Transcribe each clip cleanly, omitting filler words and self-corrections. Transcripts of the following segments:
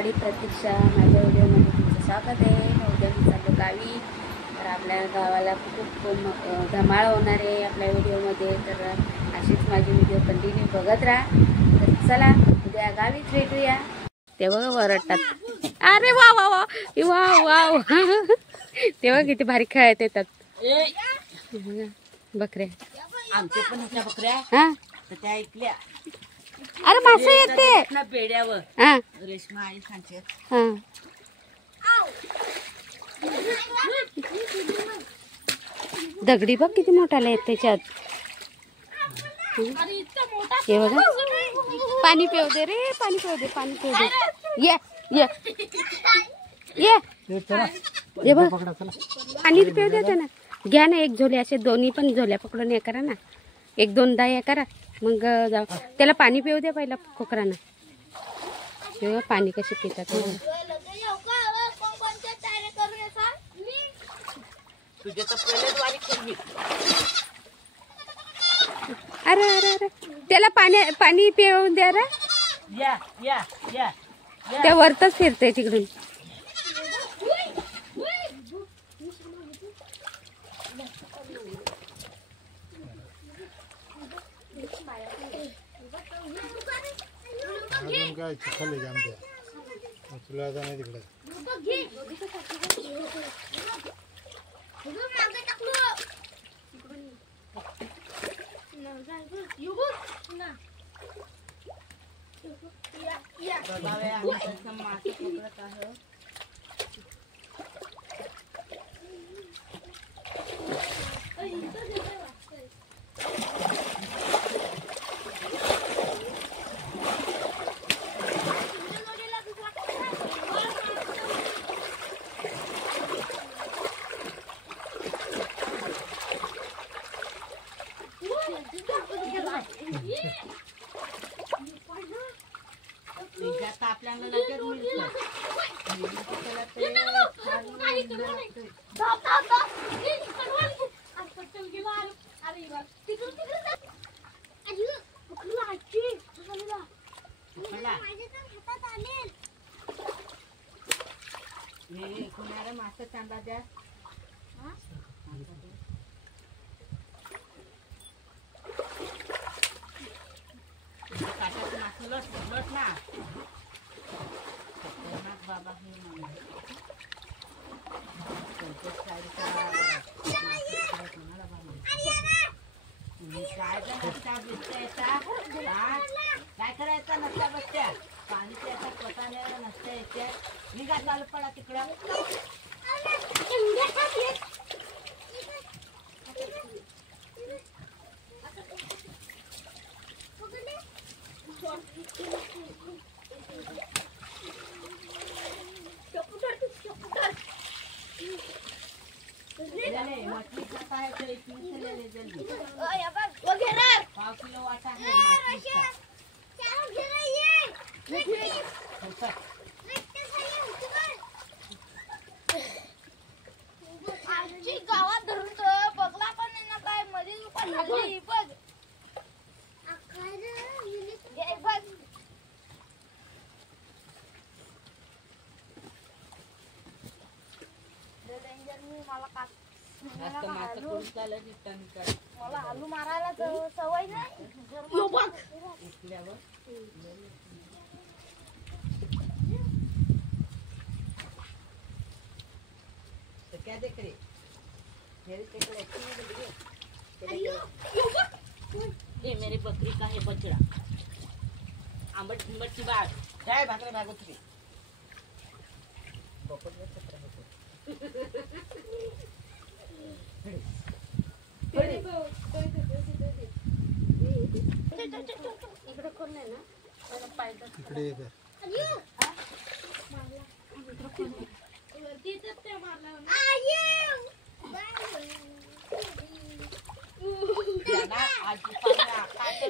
लाडी प्रतीक्षा, माझ्या व्हिडिओमध्ये तुमचं स्वागत आहे. उद्या मी चाललो गावी. तर आपल्या गावाला खूप धमाळ होणार आहे आपल्या व्हिडिओमध्ये. तर अशीच माझी व्हिडिओ कंटिन्यू बघत राहा. तर चला उद्या गावीच भेटूया. ते बघा वरडतात. अरे वा वा वा वा वा. तेव्हा किती भारी खेळायला येतात बकऱ्या. आमच्या पण ह्याच्या बकऱ्या हा तर त्या ऐकल्या. अरे मासे येते ना बेड्यावर हा रेशमा आई सांगते. हा दगडी बघ किती मोठाला येत त्याच्यात. हे बघा पाणी पिऊ दे रे, पाणी पिऊ दे, पाणी पिऊ दे. ये ये ये ये बघ पाणी पिऊ देते ना. घ्या ना एक झोले, असे दोन्ही पण झोल्या पकडून हे करा ना. एक दोनदा हे करा मग जाऊ. त्याला पाणी पिऊ दे पहिला कोकरांना. तेव्हा पाणी कसे पितात. तुझे तर पहिले द्वारी कमी. अरे अरे अरे त्याला पाणी पिऊ द्या रे. या या या त्या वरतच फिरते तिकडून. काय चिखल आहे आमच्या तुला जाणे तिकडे. आपल्याला लगेच मिळतं. कुणाला मासा चांदा द्या. काटाचं मासे लट ना बाबा. हे काय करायचं नसत्या बसत्या पाणी प्यायचा पोटाने नसत्या याच्या निघा चालू पडा तिकडं. मछली खाता है तो इसमें से ले ले जल्दी. 5 किलो वाटा है गावात धरून बघला पण नाही ना काय मध्ये बघ मला आलू मारायला सवय नाही. क्या देख रहे ये मेरी बकरी का है बछड़ा. आंबट की बात काय भाकरे भागवत होती. इकडे कोण नाही ना पाहिजे इकडे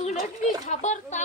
उलट मी घाबरता.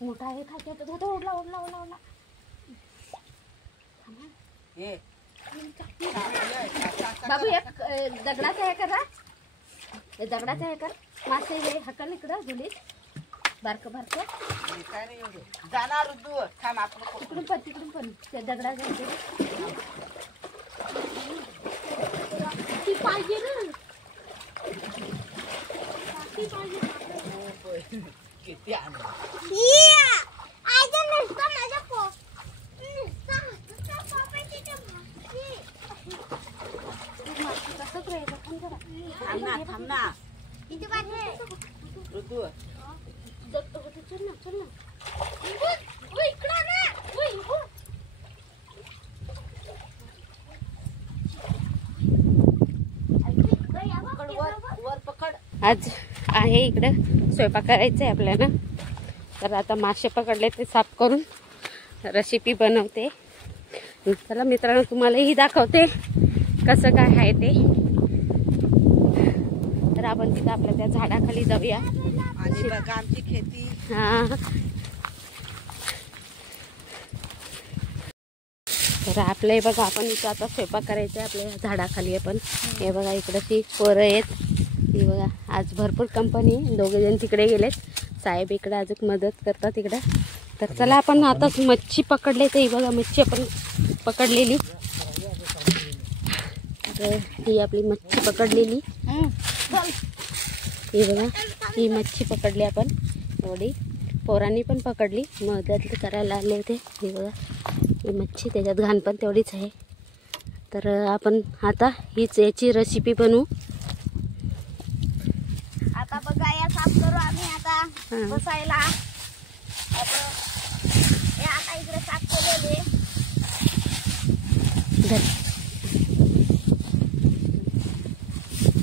मोठा आहे खायचा. ओढला ओढला ओढला ओढला. ये बाबू एक दगडाचं हे करा, हे दगडाचं हे कर, मासे हे हकल इकडं धुलीत बारकं बारकं. काय नाही एवढं. जाणार रुद्दू थांब आपण तिकडून पण ते दगडाचं हे ती पाहिजे ना. किती आणलं. थांब ना रुद्दू. चल ना. वर पकड. आज आहे इकडं स्वयंपाक करायचा आहे आपल्याला. तर आता मासे पकडले ते साफ करून रेसिपी बनवते. चला मित्रांनो, तुम्हालाही दाखवते कसं काय आहे ते. तर आपण तिथं आपल्या त्या झाडाखाली जाऊया. आणि बघा आमची खेती. हा, तर आपलं बघा आपण इथं आता स्वयंपाक करायचा आहे आपल्या झाडाखाली. आपण हे बघा इकडची पोरं आहेत. ही बघा आज भरपूर कंपनी, दोघे जण तिकडे गेलेत, साहेब इकडे अजून मदत करतात इकडं. तर चला आपण आताच मच्छी पकडले. तर ही बघा मच्छी आपण पकडलेली. तर ही आपली मच्छी पकडलेली. ही बघा ही मच्छी पकडली आपण. एवढी पोरांनी पण पकडली, मदत करायला आले होते. ही बघा ही मच्छी, त्याच्यात घाण पण तेवढीच आहे. तर आपण आता हीच याची रेसिपी बनवू. आता बघा या साफ करू आम्ही आता बसायला. हे आता इकडे साफ केलेले.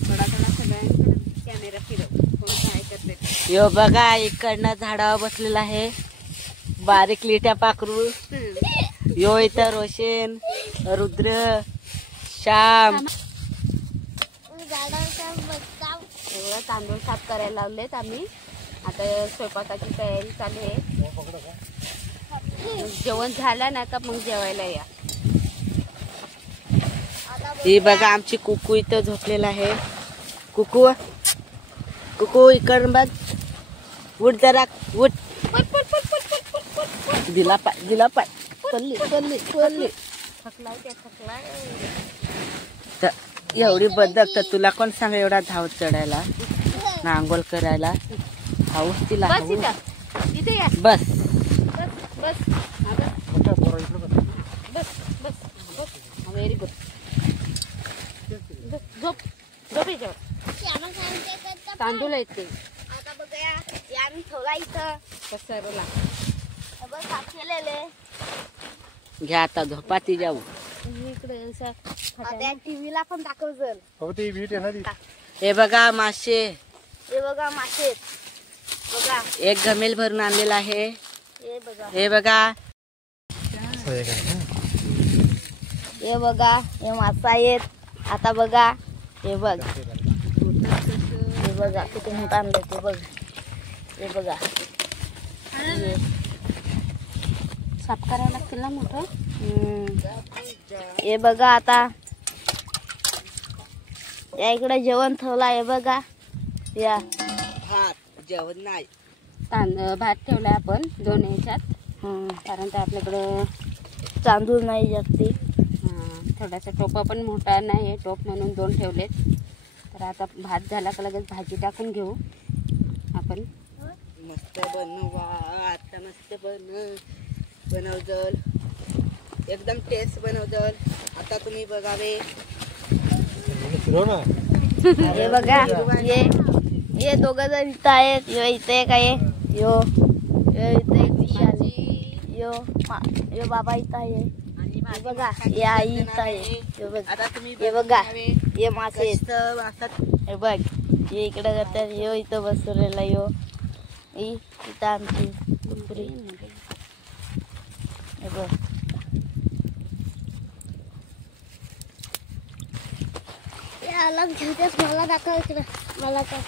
थोडा सगळ्यांकडे कॅमेरा फिरव, कोण काय करते. यो बघा इकडनं झाडावर बसलेला आहे बारीक लिट्या पाखरू. यो इथं रोशन, रुद्र, श्याम. एवढं तांदूळ साफ करायला लावलेत आम्ही. आता स्वयंपाकाची तयारी चालू आहे. जेवण झालं ना का मग जेवायला या. ही बघा आमची कुकू इथं झोपलेला आहे. कुकू कुकू इकडं बघ. उठ जरा उठ. दिला पाय पल्ली. थकलाय त्या थकलाय. तर एवढी बदक तर तुला कोण सांग एवढा धाव चढायला ना अंघोळ करायला. हाऊस तिला बस हाऊस. इथं इथे या. बस बस बस हा, बस. Very good. झोप याच्यावर. तांदूळ आहेत ते. आता बघा या आम्ही ठेवला इथं. कसरला बघ साफ केलेले. घ्या आता झोपाती जाऊ. इकडे आता टीव्हीला पण दाखवजल. हो ती वीट आहे ना ती. हे बघा मासे. हे बघा मासे बघा. एक गमेल भरून आणलेला आहे. हे बघा हे बघा हे बघा हे मासा आहेत. आता बघा हे बघ. हे बघा किती मोठा आणलं ते बघ. हे बघा साफ करायला लागतील ना मोठं. हे बघा आता या इकडे जेवण ठेवला. हे बघा या भात जेवण नाही. भात ठेवलाय आपण दोन ह्याच्यात. कारण ते आपल्याकडं तांदूळ नाही जास्ती. थोडासा टोपा पण मोठा नाही आहे, टोप म्हणून दोन ठेवलेत. तर आता भात झाला का लगेच भाजी टाकून घेऊ आपण. मस्त बनवा आता. मस्त बनवजल एकदम टेस्ट बनवजल. आता तुम्ही बघावे. फिरव ना. हे बघा ये दोघं जण इथं आहेत. यो इथे एक आहे. यो इथे एक विशाल. यो बाबा इथं आहे. हे बघा हे आई इथं आहे. हे बघ आता तुम्ही हे बघा हे मासे आहेत. असतात. हे बघ हे इकडे जातात. यो इथं बसवलेला. यो इथं आमची कुत्री. हे बघ अलग घेतेस. मला दाखव इकडे. मला काय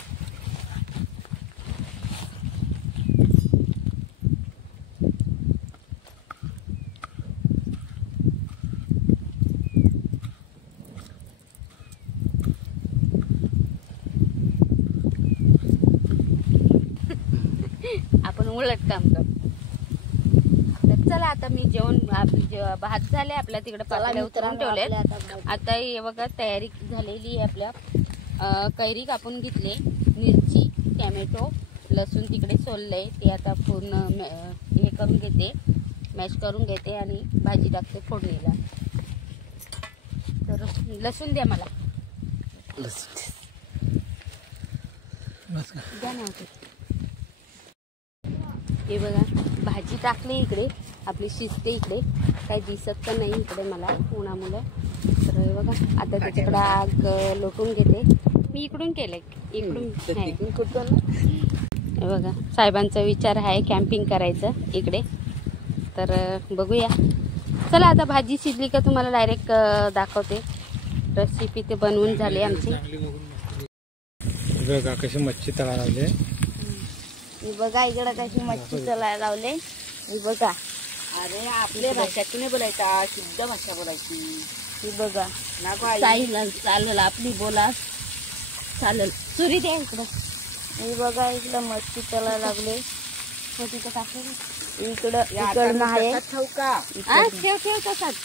उलट काम कर. तर चला आता मी जेवण भात झाले आपल्या तिकडे पातेल्या उतरून ठेवले. आता हे बघा तयारी झालेली आहे आपल्या. कैरी कापून घेतले, मिरची, टॅमॅटो, लसूण तिकडे सोललंय ते आता पूर्ण हे करून घेते, मॅश करून घेते आणि भाजी टाकते फोडणीला. तर लसूण द्या मला. द्या ना. हे बघा भाजी टाकली इकडे आपली, शिजते इकडे. काही दिसत पण नाही इकडे मला उन्हामुळे. तर हे बघा आता त्याच्याकडे आग लोटून घेते. मी इकडून केलंय, इकडून कुठून. हे बघा साहेबांचा विचार आहे कॅम्पिंग करायचं इकडे. तर बघूया. चला आता भाजी शिजली का तुम्हाला डायरेक्ट दाखवते. रेसिपी ते बनवून झाली आमची. बघा कशी मच्छी तळायला लावले. बघा इकडे कशी मच्छी तळायला लावले. बघा अरे आपल्या भाषेतून नाही बोलायचा, शुद्ध भाषा बोलायची. ही बघा चालेल आपली बोला चालेल. सुरी द्या इकडं. ही बघा इकडं मच्छी तळायला लागले. तिथं टाकलं इकडं आहे. ठेवू का? ठेव तसाच.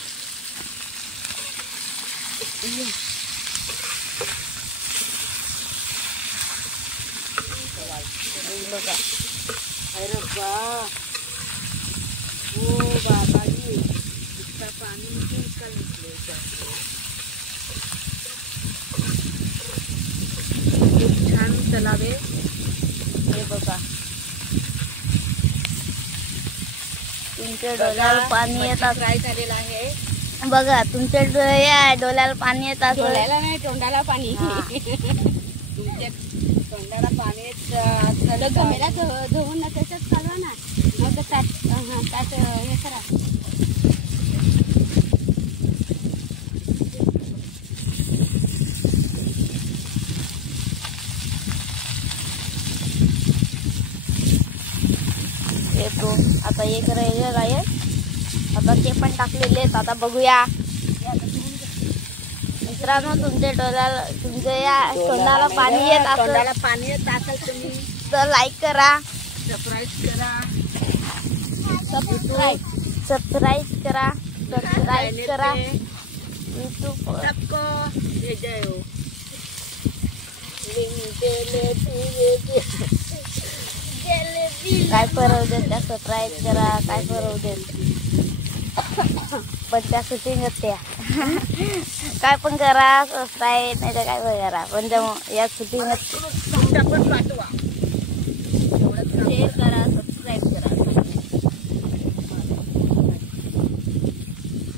बघा अरे बा हो बाबाजी इतका पाणी खूप छान तलावे. हे बघा तुमच्या डोळ्याला पाणी येत फ्राय झालेला आहे. बघा तुमच्या डोळ्याला पाणी येत असं. डोळ्याला नाही तोंडाला पाणी. तुमच्या तोंडाला पाणी गमेला धुवून ना त्याच्यात चालवा ना. मग ताट हे करा. येतो आता एक राहिलेलं आहे. आता ते पण टाकलेले आहेत. आता बघूया मित्रांनो, तुमच्या डोळ्याला तुमच्या या तोंडाला पाणी येत असेल तुम्ही तर लाईक करा, सबस्क्राईब करा, सबस्क्राईब करा यूट्यूब. सबको जय जय हो. काय परव देत त्या सबस्क्राईब करा. काय परव देत पण त्या शूटिंग त्या काय पण करा. सबस्क्राईब नाही तर काय पण करा पण या शूटिंग पण पाठवा. शेअर करा, सबस्क्राईब करा.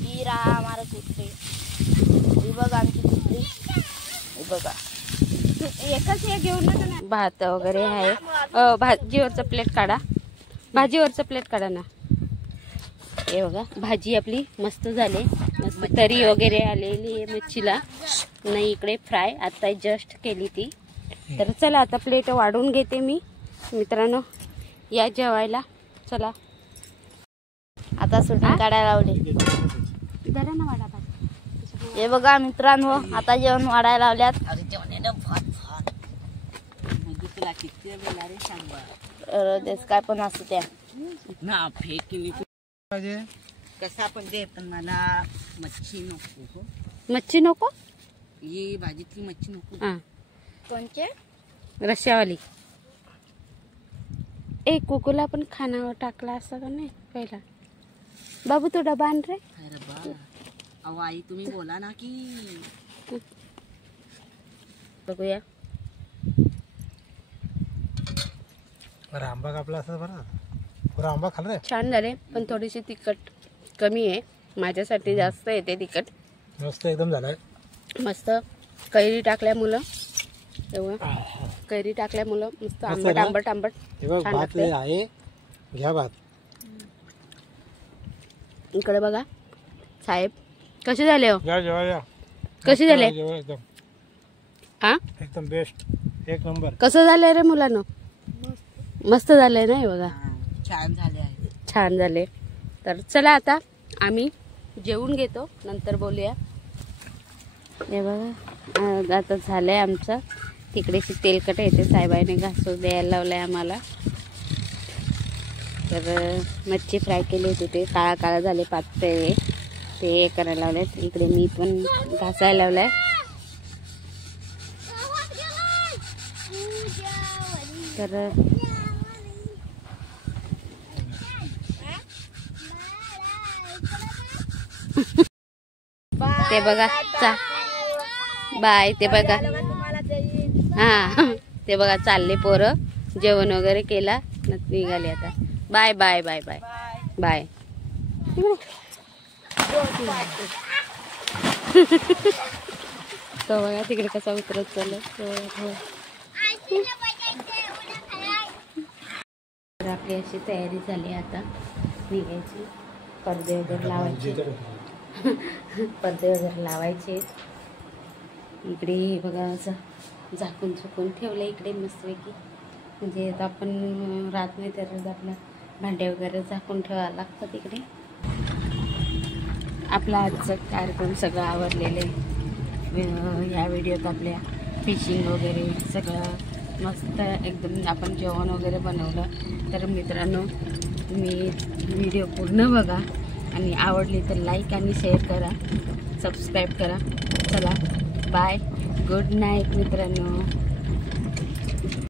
ही रहा हमारा कुत्री. ही बघा आमची कुत्री. ही बघा एकच हे घेऊन ना. भात वगैरे आहे. भाजीवरचं प्लेट काढा. भाजीवरचं प्लेट काढा ना. हे बघा भाजी आपली मस्त झाली. मस्त तरी वगैरे आलेली आहे मच्छीला. नाही इकडे फ्राय आता जस्ट केली ती. तर चला आता प्लेट वाढून घेते मी. मित्रांनो या जेवायला. चला आता शूटिंग काढायला लावली. जरा ना वाढा भात. हे बघा मित्रांनो आता जेवण वाढायला लावल्यात. अरे जेवण भात म्हणजे तुला किती वेळा रे सांग तेच काय पण असतं त्या ना फेकली कसा पण दे. पण मला मच्छी नको. मच्छी नको. ही भाजीतली मच्छी नको. हां कोणचे रश्यावाली. ए कुकूला पण खाना टाकला असता का नाही पहिला. बाबू तो डबा आण रे. अरे बा अहो आई तुम्ही बोला ना की. बघूया. बरं आंबा कापला असं बरं. पुरा आंबा खाल्ला रे. छान झाले पण थोडीशी तिखट कमी आहे. माझ्यासाठी जास्त येते तिखट. मस्त एकदम झालाय. मस्त कैरी टाकल्यामुळं तेव्हा कैरी टाकल्यामुळं मस्त आंबट आंबट आंबट छान भात लागते. आहे. घ्या भात. इकडे बघा साहेब कसे झाले हो. या जेवायला. कसे झाले. एकदम हा एकदम बेस्ट. एक नंबर. कसं झालंय रे मुलांना. मस्त झालंय ना. हे बघा छान झाले आहे. छान झाले. तर चला आता आम्ही जेवून घेतो नंतर बोलूया. हे बघा आता झालंय आमचं. तिकडेशी तेलकट येते साहेबांनी घासून द्यायला लावलंय आम्हाला. तर मच्छी फ्राय केली होती ते काळा काळा झाले पातळ ते करायला लावलेत. इकडे मी पण घासायला लावलाय. तर ते बघा बाय. ते बघा हा ते बघा चालले पोरं जेवण वगैरे केला निघाले आता. Bye bye bye bye bye. तो बघा तिकडे कसा उतरत चालला. तर आपली अशी तयारी झाली आता निघायची. पडदे वगैरे लावायचे पडदे वगैरे लावायचे. इकडे बघा असं झाकून झुकून ठेवलं इकडे मस्तपैकी. म्हणजे आता आपण राहत नाही तर आपलं भांडे वगैरे झाकून ठेवावं लागतं इकडे. आपला आजचा कार्यक्रम सगळं आवरलेलं आहे. ह्या व्हिडिओत आपल्या फिशिंग वगैरे सगळं मस्त एकदम आपण जेवण वगैरे बनवलं. तर मित्रांनो तुम्ही व्हिडिओ पूर्ण बघा आणि आवडली तर लाईक आणि शेअर करा, सबस्क्राईब करा. चला बाय, गुड नाईट मित्रांनो.